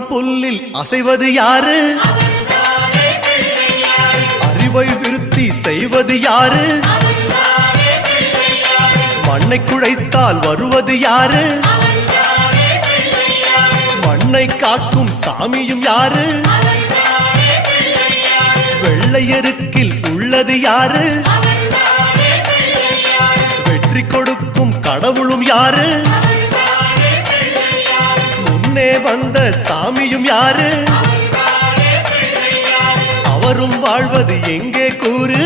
புறம் புல்லில் அசைவது யாரு? அறிவை விருத்தி செய்வது யாரு? மண்ணை குழைத்தால் வருவது யாரு? மண்ணை காக்கும் சாமியும் யாரு? வெள்ளையருக்கில் உள்ளது யாரு? வெற்றி கொடுக்கும் கடவுளும் யாரு? முன்னே வந்த சாமியும் யாரு? அவரும் வாழ்வது எங்கே கூறு?